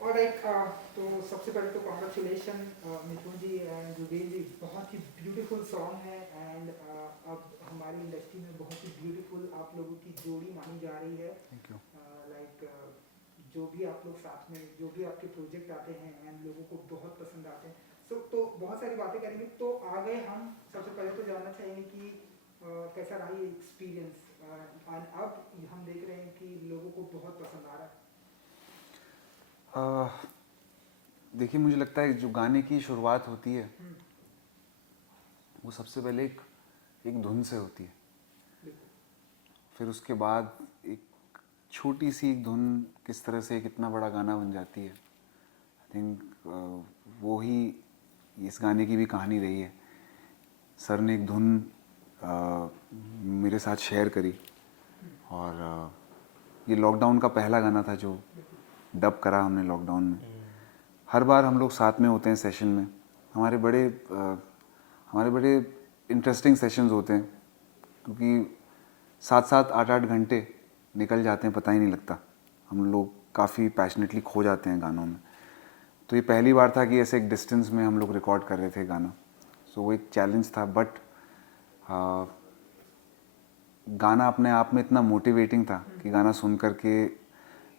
और एक तो सबसे पहले तो कॉन्ग्रेचुलेशन मिथुन जी एंड जुबेल जी, बहुत ही ब्यूटीफुल सॉन्ग है एंड अब हमारी इंडस्ट्री में बहुत ही ब्यूटीफुल आप लोगों की जोड़ी मानी जा रही है। Thank you. लाइक जो भी आप लोग साथ में जो भी आपके प्रोजेक्ट आते हैं एंड लोगों को बहुत पसंद आते हैं। तो बहुत सारी बातें करेंगे, तो आगे हम सबसे पहले तो जानना चाहेंगे कि कैसा रहा ये एक्सपीरियंस, एंड अब हम देख रहे हैं कि लोगों को बहुत पसंद आ रहा है। देखिए, मुझे लगता है जो गाने की शुरुआत होती है हम्म, वो सबसे पहले एक धुन से होती है। बिल्कुल। फिर उसके बाद एक छोटी सी एक धुन किस तरह से एक इतना बड़ा गाना बन जाती है। आई थिंक वो ही इस गाने की भी कहानी रही है। सर ने एक धुन मेरे साथ शेयर करी और ये लॉकडाउन का पहला गाना था जो डब करा हमने लॉकडाउन में। हर बार हम लोग साथ में होते हैं सेशन में। हमारे बड़े इंटरेस्टिंग सेशंस होते हैं क्योंकि 7-7 8-8 घंटे निकल जाते हैं, पता ही नहीं लगता। हम लोग काफ़ी पैशनेटली खो जाते हैं गानों में। तो ये पहली बार था कि ऐसे एक डिस्टेंस में हम लोग रिकॉर्ड कर रहे थे गाना। सो वो एक चैलेंज था, बट गाना अपने आप में इतना मोटिवेटिंग था कि गाना सुन करके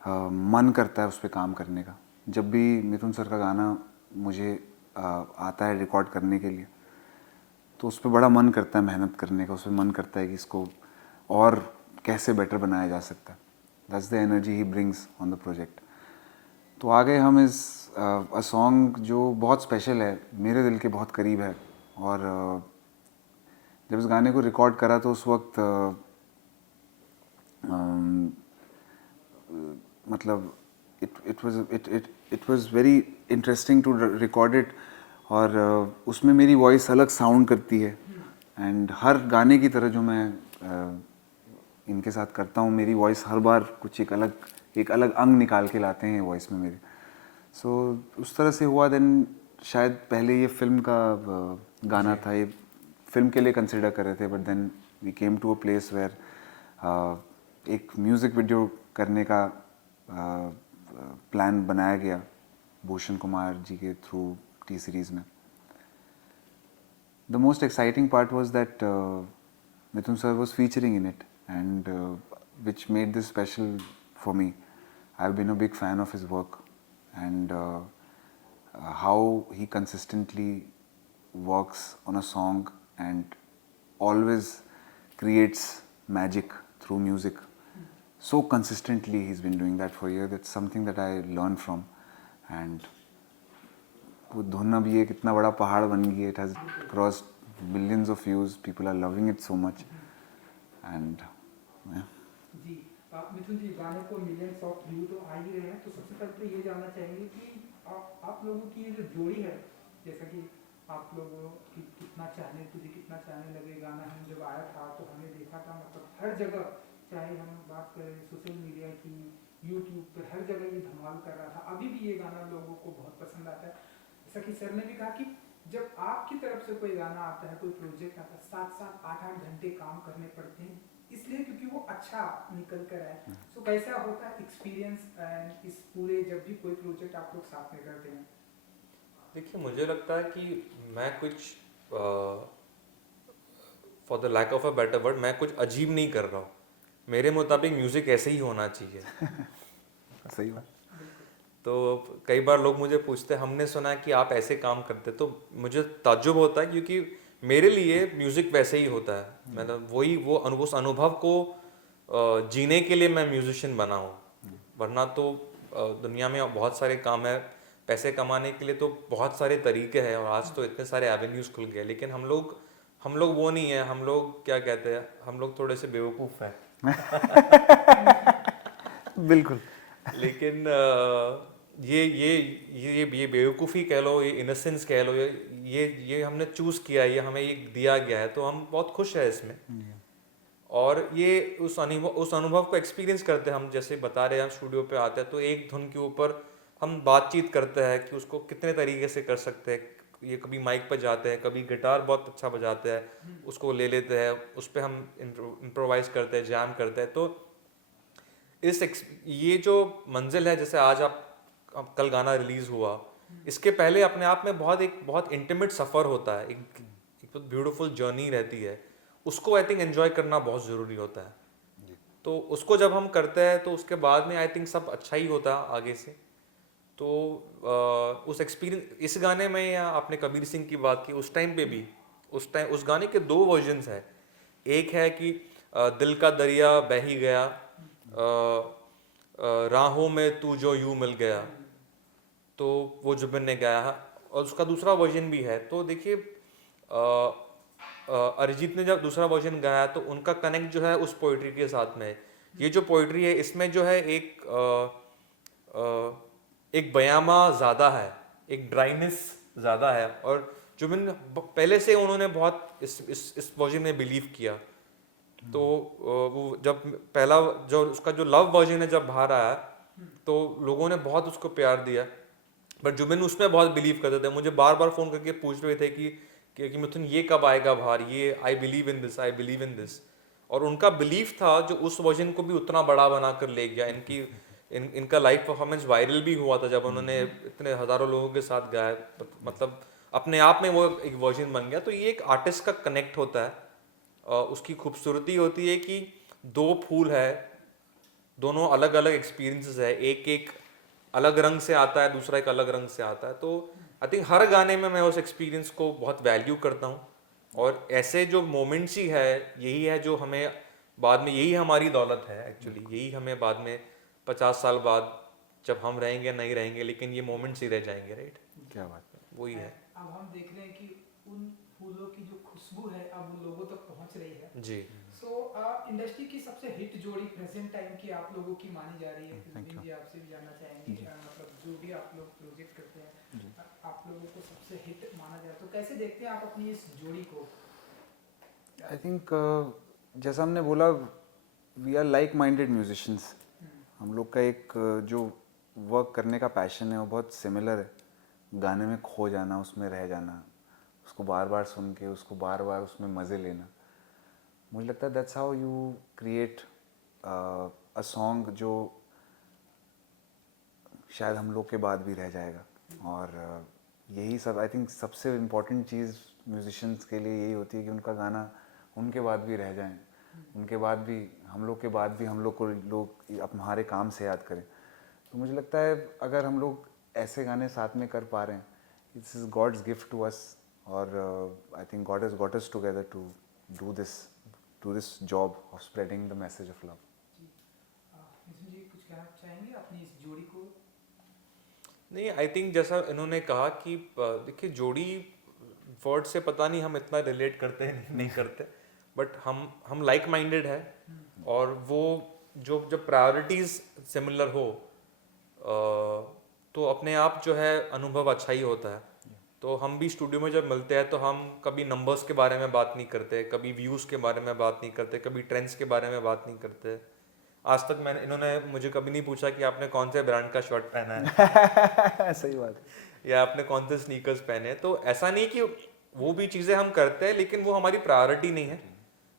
मन करता है उस पर काम करने का। जब भी मिथुन सर का गाना मुझे आता है रिकॉर्ड करने के लिए, तो उस पर बड़ा मन करता है मेहनत करने का। उस पर मन करता है कि इसको और कैसे बेटर बनाया जा सकता है। That's the energy he brings on the project. तो आ गए हम इस अ सॉन्ग जो बहुत स्पेशल है, मेरे दिल के बहुत करीब है। और जब इस गाने को रिकॉर्ड करा तो उस वक्त मतलब it was very interesting to record it. और उसमें मेरी वॉइस अलग साउंड करती है। एंड हर गाने की तरह जो मैं इनके साथ करता हूँ, मेरी वॉइस हर बार कुछ एक अलग अंग निकाल के लाते हैं वॉइस में मेरे। सो उस तरह से हुआ। देन शायद पहले ये फिल्म का गाना था, ये फिल्म के लिए कंसिडर कर रहे थे, but then we came to a place where एक म्यूज़िक वीडियो करने का प्लान बनाया गया भूषण कुमार जी के थ्रू टी सीरीज़ में। The most exciting part was that Mithun sir was featuring in it, and which made this special for me. I've been a big fan of his work, and how he consistently works on a song and always creates magic through music. So consistently, he's been doing that for years. That's something that I learned from, and वो धुन अभी एक इतना बड़ा पहाड़ बन गई है। It has cross billions of views, people are loving it so much. And ji, Mithun ji, गाने को मिलियंस ऑफ व्यू तो आ ही रहे हैं, तो सबसे पहले तो ये जानना चाहेंगे कि आप लोगों की ये जो जोड़ी है, जैसा कि आप लोगों की कितना चाहने लगे गाना, हम जब आया था तो हमने देखा था, मतलब हर जगह, चाहे हम बात करें सोशल मीडिया की, यूट्यूब पर, हर जगह ये धमाल कर रहा था। अभी भी ये गाना लोगों को बहुत पसंद आता है। जैसा कि सर ने भी कहा कि जब आपकी तरफ से कोई गाना आता है, कोई प्रोजेक्ट आता है, 7-7 8-8 घंटे काम करने पड़ते हैं, इसलिए क्योंकि वो अच्छा निकल कर आए। सो कैसा होता है एक्सपीरियंस एंड इस पूरे, जब भी कोई प्रोजेक्ट आप लोग साथ में करते हैं? देखिए, मुझे लगता है कि मैं कुछ for the lack of a better word, मैं कुछ अजीब नहीं कर रहा हूँ। मेरे मुताबिक म्यूज़िक ऐसे ही होना चाहिए। सही बात। तो कई बार लोग मुझे पूछते हैं, हमने सुना है कि आप ऐसे काम करते, तो मुझे ताज्जुब होता है क्योंकि मेरे लिए म्यूज़िक वैसे ही होता है। मतलब वही वो उस अनुभव को जीने के लिए मैं म्यूजिशियन बना हूँ। वरना तो दुनिया में बहुत सारे काम है, पैसे कमाने के लिए तो बहुत सारे तरीके हैं, और आज तो इतने सारे एवेन्यूज़ खुल गए। लेकिन हम लोग वो नहीं है। हम लोग क्या कहते हैं, हम लोग थोड़े से बेवकूफ़ हैं। बिल्कुल। लेकिन ये बेवकूफ़ी कह लो, ये इनोसेंस कह लो, ये हमने चूज़ किया है, ये हमें ये दिया गया है, तो हम बहुत खुश हैं इसमें। और ये उस अनुभव को एक्सपीरियंस करते हैं। हम जैसे बता रहे हैं, हम स्टूडियो पे आते हैं तो एक धुन के ऊपर हम बातचीत करते हैं कि उसको कितने तरीके से कर सकते हैं। ये कभी माइक पर जाते हैं, कभी गिटार बहुत अच्छा बजाते हैं, उसको ले लेते हैं, उस पर हम इम्प्रोवाइज करते हैं, जैम करते हैं। तो ये जो मंजिल है, जैसे आज आप कल गाना रिलीज हुआ, इसके पहले अपने आप में बहुत इंटीमेट सफ़र होता है, एक ब्यूटीफुल जर्नी रहती है, उसको आई थिंक एंजॉय करना बहुत ज़रूरी होता है। तो उसको जब हम करते हैं तो उसके बाद में आई थिंक सब अच्छा ही होता है आगे से। तो उस एक्सपीरियंस इस गाने में, या आपने कबीर सिंह की बात की, उस टाइम पे भी उस गाने के 2 वर्जन्स हैं। एक है कि दिल का दरिया बह ही गया, राहों में तू जो यूं मिल गया, तो वो जुबिन ने गाया है, और उसका दूसरा वर्जन भी है। तो देखिए अरिजीत ने जब दूसरा वर्जन गाया तो उनका कनेक्ट जो है उस पोइट्री के साथ में है। ये जो पोइट्री है इसमें जो है एक बयामा ज़्यादा है, एक ड्राइनेस ज़्यादा है, और जुबिन पहले से उन्होंने बहुत इस वर्जन में बिलीव किया। तो वो जब पहला जो उसका जो लव वर्जन है जब बाहर आया तो लोगों ने बहुत उसको प्यार दिया, बट जुबिन उसमें बहुत बिलीव करते थे। मुझे बार बार फ़ोन करके पूछ रहे थे कि मिथुन ये कब आएगा बाहर, ये I believe in this, I believe in this. और उनका बिलीव था जो उस वर्जन को भी उतना बड़ा बना कर ले गया। इनका लाइव परफॉर्मेंस वायरल भी हुआ था जब उन्होंने इतने हज़ारों लोगों के साथ गाया, मतलब अपने आप में वो एक वर्जन बन गया। तो ये एक आर्टिस्ट का कनेक्ट होता है, उसकी खूबसूरती होती है कि 2 फूल है, दोनों अलग अलग एक्सपीरियंसेस है, एक अलग रंग से आता है, दूसरा एक अलग रंग से आता है। तो आई थिंक हर गाने में मैं उस एक्सपीरियंस को बहुत वैल्यू करता हूँ, और ऐसे जो मोमेंट्स ही है, यही है जो हमें बाद में, यही हमारी दौलत है एक्चुअली, यही हमें बाद में 50 साल बाद जब हम रहेंगे नहीं रहेंगे, लेकिन ये मोमेंट्स ही रह जाएंगे, राइट? क्या बात है। वही है अब हम देख रहे हैं कि उन फूलों की जो खुशबू है अब उन लोगों तक पहुंच रही है। जी। सो इंडस्ट्री की सबसे हिट जोड़ी प्रेजेंट टाइम की आप लोगों की मानी जा रही है। Thank film you. जी आपसे भी जानना चाहेंगे, जी। मतलब जो भी आप लोग प्रोजेक्ट करते हैं, जी। आप लोगों को सबसे हिट माना जाए तो कैसे देखते हैं आप अपनी इस जोड़ी को? आई थिंक जैसा हमने बोला, we are like minded musicians. हम लोग का एक जो वर्क करने का पैशन है वो बहुत सिमिलर है। गाने में खो जाना, उसमें रह जाना, उसको बार बार सुन के उसको बार बार उसमें मज़े लेना। मुझे लगता है that's how you create a song जो शायद हम लोग के बाद भी रह जाएगा। और यही सब आई थिंक सबसे इम्पोर्टेंट चीज़ म्यूजिशियंस के लिए यही होती है कि उनका गाना उनके बाद भी रह जाए, उनके बाद भी हम लोग के बाद भी हम लोग को लोग हमारे काम से याद करें। तो मुझे लगता है अगर हम लोग ऐसे गाने साथ में कर पा रहे हैं, this is God's gift to us. और I think God has got us together to do this job of spreading the message of love. Ji कुछ कहना चाहेंगे अपनी इस जोड़ी को? नहीं, आई थिंक जैसा इन्होंने कहा कि देखिए जोड़ी वर्ड से पता नहीं हम इतना रिलेट करते हैं नहीं करते, बट हम लाइक माइंडेड है, और वो जब प्रायोरिटीज सिमिलर हो तो अपने आप जो है अनुभव अच्छा ही होता है। तो हम भी स्टूडियो में जब मिलते हैं तो हम कभी नंबर्स के बारे में बात नहीं करते, कभी व्यूज़ के बारे में बात नहीं करते, कभी ट्रेंड्स के बारे में बात नहीं करते। आज तक इन्होंने मुझे कभी नहीं पूछा कि आपने कौन से ब्रांड का शर्ट पहना है सही बात है। या आपने कौन से स्नीकर्स पहने हैं। तो ऐसा नहीं कि वो भी चीज़ें हम करते हैं, लेकिन वो हमारी प्रायोरिटी नहीं है।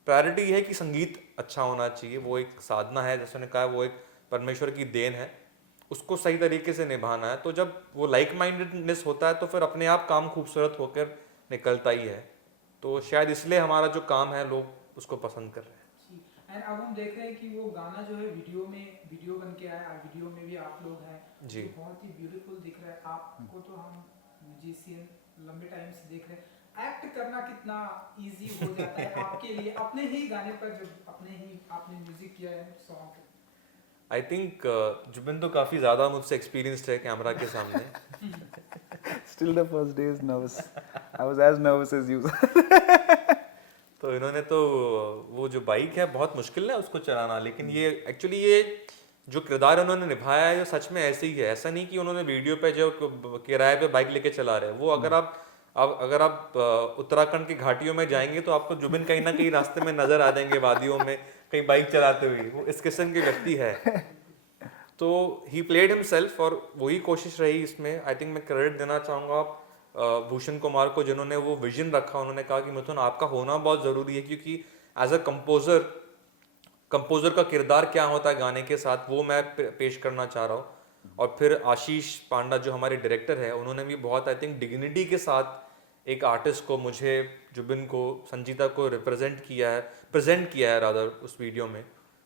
प्रायोरिटी ये है कि संगीत अच्छा होना चाहिए, वो एक साधना है, जैसे उन्होंने कहा वो एक परमेश्वर की देन है, उसको सही तरीके से निभाना है। तो जब वो लाइक माइंडेडनेस होता है तो फिर अपने आप काम खूबसूरत होकर निकलता ही है। तो शायद इसलिए हमारा जो काम है लोग उसको पसंद कर रहे हैं। एंड अब हम देख रहे हैं कि वो गाना जो है वीडियो बन के आया, वीडियो में भी आप लोग हैं जी। तो बहुत ही ब्यूटीफुल दिख रहा है। आपको तो हम म्यूजिशियन लंबे टाइम से देख रहे हैं, एक्ट करना कितना इजी हो जाता है आपके लिए अपने ही गाने पर जब आपने म्यूजिक किया है सॉन्ग? आई थिंक जुबिन तो काफ़ी ज़्यादा मुझसे एक्सपीरियंस्ड है कैमरा के सामने। Still the first day is nervous. I was as nervous as you. तो इन्होंने तो वो जो बाइक है बहुत मुश्किल है उसको चलाना, लेकिन ये एक्चुअली ये जो किरदार उन्होंने निभाया है वो सच में ऐसे ही है। ऐसा नहीं कि उन्होंने वीडियो पे जो किराए पे बाइक लेके चला रहे हैं, वो अगर आप उत्तराखंड की घाटियों में जाएंगे तो आपको जुबिन कहीं ना कहीं रास्ते में नजर आ जाएंगे, वादियों में कहीं बाइक चलाते हुए। वो इस किस्म के व्यक्ति है। तो ही प्लेड हिमसेल्फ, और वही कोशिश रही इसमें। आई थिंक मैं क्रेडिट देना चाहूँगा भूषण कुमार को, जिन्होंने वो विजन रखा। उन्होंने कहा कि मिथुन आपका होना बहुत ज़रूरी है, क्योंकि एज अ कंपोज़र का किरदार क्या होता है गाने के साथ वो मैं पेश करना चाह रहा हूँ। और फिर आशीष पांडा जो हमारे डायरेक्टर है, उन्होंने भी बहुत आई थिंक डिग्निटी के साथ एक आर्टिस्ट को, मुझे, जुबिन को, संजीता को प्रेजेंट किया है रादर उस वीडियो में।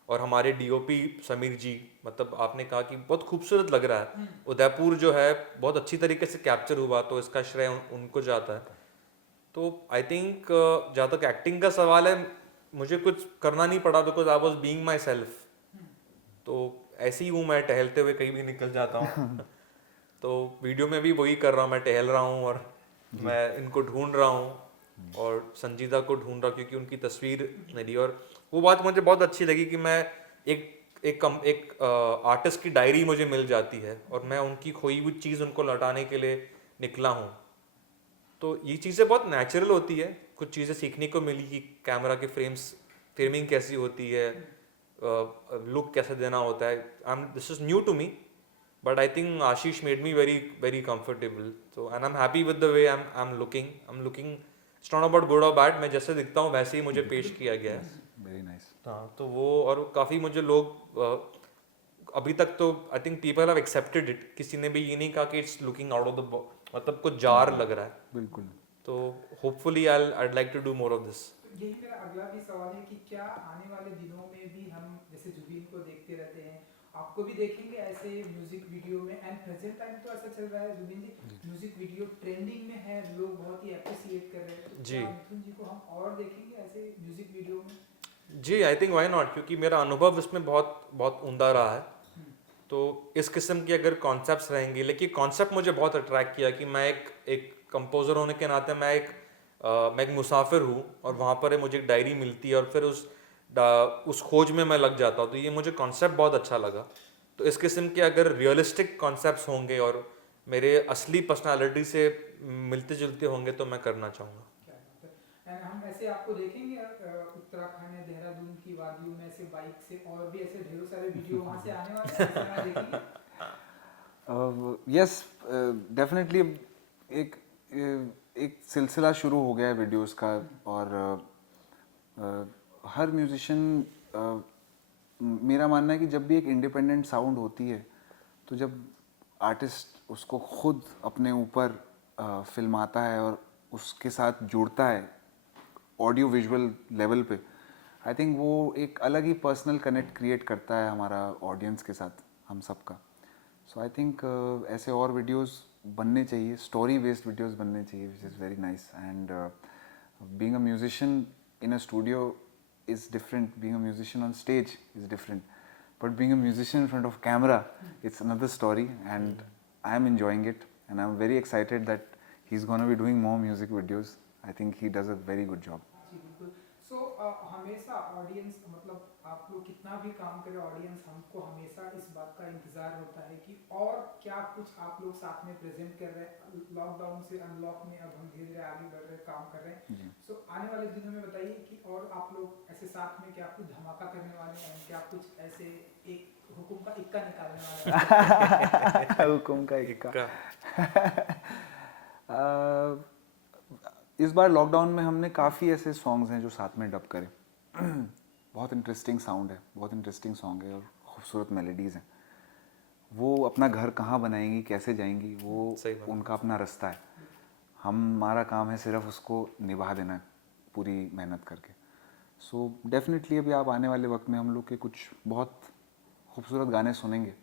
और हमारे डीओपी समीर जी, मतलब आपने कहा कि बहुत खूबसूरत लग रहा है, उदयपुर जो है बहुत अच्छी तरीके से कैप्चर हुआ, तो इसका श्रेय उनको जाता है। तो आई थिंक जहाँ तक एक्टिंग का सवाल है, मुझे कुछ करना नहीं पड़ा, because I was being my self. तो ऐसे ही हूँ मैं, टहलते हुए कहीं भी निकल जाता हूँ। तो वीडियो में भी वही कर रहा हूँ, मैं टहल रहा हूँ और मैं इनको ढूंढ रहा हूँ और संजीदा को ढूंढ रहा हूँ, क्योंकि उनकी तस्वीर मेरी, और वो बात मुझे बहुत अच्छी लगी कि मैं एक आर्टिस्ट की डायरी मुझे मिल जाती है और मैं उनकी खोई हुई चीज़ उनको लौटाने के लिए निकला हूँ। तो ये चीज़ें बहुत नेचुरल होती है, कुछ चीज़ें सीखने को मिली कि कैमरा के फ्रेमिंग कैसी होती है, लुक कैसे देना होता है। This is new to me, but I think Ashish made me very very comfortable. तो and I am happy with the way I am looking. It's not about good or bad, मैं जैसे दिखता हूँ वैसे ही मुझे पेश किया गया है। Very nice. हाँ, तो वो, और काफ़ी मुझे लोग अभी तक तो I think people have accepted it, किसी ने भी ये नहीं कहा कि it's looking out of the, मतलब कुछ जार लग रहा है। बिल्कुल। तो hopefully I'd like to do more of this. यही मेरा अगला भी सवाल है कि क्या आने वाले दिनों में भी हम जैसे जुबिन को देखते रहते हैं, आपको भी देखेंगे ऐसे म्यूजिक वीडियो में? एंड प्रेजेंट टाइम तो ऐसा चल रहा है जुबिन जी, म्यूजिक वीडियो ट्रेंडिंग में है, लोग बहुत ही अप्रिशिएट कर रहे हैं, तो जी। क्या मिथुन जी को हम और देखेंगे ऐसे म्यूजिक वीडियो में? जी, आई थिंक व्हाई नॉट, क्योंकि मेरा अनुभव इसमें बहुत बहुत उमदा रहा है। तो इस किस्म की अगर कॉन्सेप्ट्स रहेंगे, लेकिन कॉन्सेप्ट मुझे बहुत अट्रैक्ट किया कि मैं एक कंपोजर होने के नाते मैं एक मुसाफिर हूँ और वहाँ पर मुझे एक डायरी मिलती है और फिर उस खोज में मैं लग जाता हूँ। तो ये मुझे कॉन्सेप्ट बहुत अच्छा लगा। तो इस किस्म के अगर रियलिस्टिक कॉन्सेप्ट्स होंगे और मेरे असली पर्सनालिटी से मिलते जुलते होंगे तो मैं करना चाहूँगा। क्या बात है। एंड हम ऐसे आपको देखेंगे उत्तराखंड या देहरादून की वादियों में ऐसे बाइक से, और भी ऐसे ढेरों सारे वीडियो वहाँ से आने वाले हैं, ऐसे हमें देखेंगे? Yes, definitely. एक सिलसिला शुरू हो गया है वीडियोस का, और हर म्यूजिशियन, मेरा मानना है कि जब भी एक इंडिपेंडेंट साउंड होती है, तो जब आर्टिस्ट उसको खुद अपने ऊपर फिल्माता है और उसके साथ जुड़ता है ऑडियो विजुअल लेवल पे, आई थिंक वो एक अलग ही पर्सनल कनेक्ट क्रिएट करता है हमारा ऑडियंस के साथ, हम सबका। सो आई थिंक ऐसे और वीडियोस बनने चाहिए, स्टोरी बेस्ड वीडियोस बनने चाहिए, which is very nice. And being a musician in a studio is different, being a musician on stage is different, but being a musician in front of camera, it's another story, and I am enjoying it, and I'm very excited that he's going to be doing more music videos. I think he does a very good job. जी बिल्कुल। सो हमेशा audience, मतलब आप लोग कितना भी काम करें, audience हमको हमेशा इस बात का इंतजार होता है कि और क्या कुछ आप लोग साथ में प्रेजेंट कर रहे हैं। लॉकडाउन से अनलॉक में अब हम धीरे धीरे आगे बढ़ रहे हैं, काम कर रहे हैं। सो आने वाले दिनों में बताइए कि और आप लोग ऐसे साथ में क्या कुछ धमाका करने वाले हैं, क्या कुछ ऐसे एक हुकुम का इक्का निकालने वाले हैं? हुकुम का इक्का। इस बार लॉकडाउन में हमने काफ़ी ऐसे सॉन्ग्स हैं जो साथ में डब करें। बहुत इंटरेस्टिंग साउंड है, बहुत इंटरेस्टिंग सॉन्ग है और खूबसूरत मेलोडीज़ हैं। वो अपना घर कहाँ बनाएंगी, कैसे जाएंगी, वो उनका अपना रास्ता है। हमारा काम है सिर्फ उसको निभा देना पूरी मेहनत करके। सो डेफिनेटली अभी आप आने वाले वक्त में हम लोग के कुछ बहुत खूबसूरत गाने सुनेंगे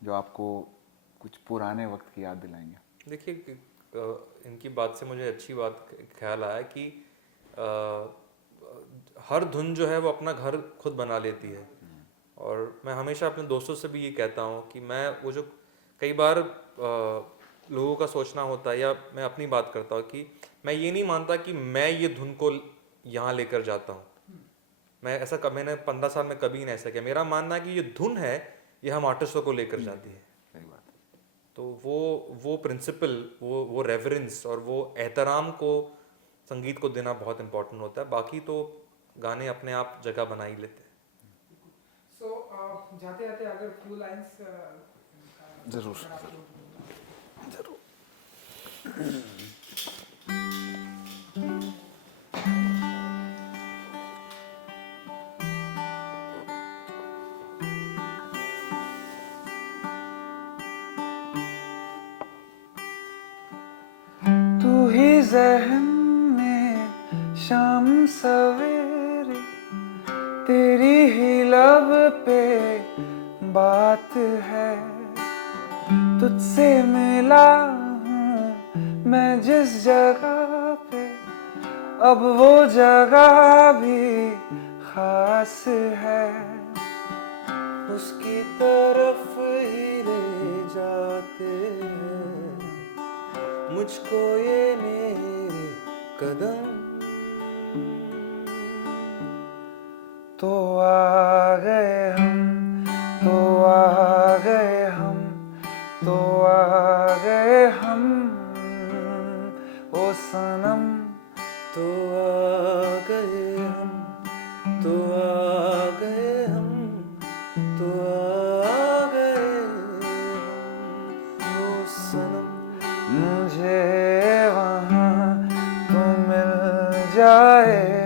जो आपको कुछ पुराने वक्त की याद दिलाएंगे। देखिए, इनकी बात से मुझे अच्छी बात ख्याल आया कि हर धुन जो है वो अपना घर खुद बना लेती है। और मैं हमेशा अपने दोस्तों से भी ये कहता हूँ कि मैं वो जो कई बार लोगों का सोचना होता है, या मैं अपनी बात करता हूँ कि मैं ये नहीं मानता कि मैं ये धुन को यहाँ लेकर जाता हूँ। मैं ऐसा मैंने 15 साल में कभी नहीं ऐसा किया। मेरा मानना है कि ये धुन है, ये हम आर्टिस्टों को लेकर जाती है। तो वो प्रिंसिपल, वो रेवरेंस और वो एहतराम को संगीत को देना बहुत इम्पोर्टेंट होता है। बाकी तो गाने अपने आप जगह बना ही लेते हैं। सो जाते जाते अगर फ्यू लाइंस जरूर जरूर। ज़हन में शाम सवेरे तेरी ही लब पे बात है। तुझसे मिला हूँ मैं जिस जगह पे, अब वो जगह भी खास है। उसकी तरफ ही ले जाते हैं मुझको ये मेरे कदम। तो आ गए हम, तो आ गए हम, तो आ गए हम ओ सनम। तो आ गए हम, तो आ गए हम, तो आ गए हम ओ सनम। मुझे वहाँ तो मिल जाए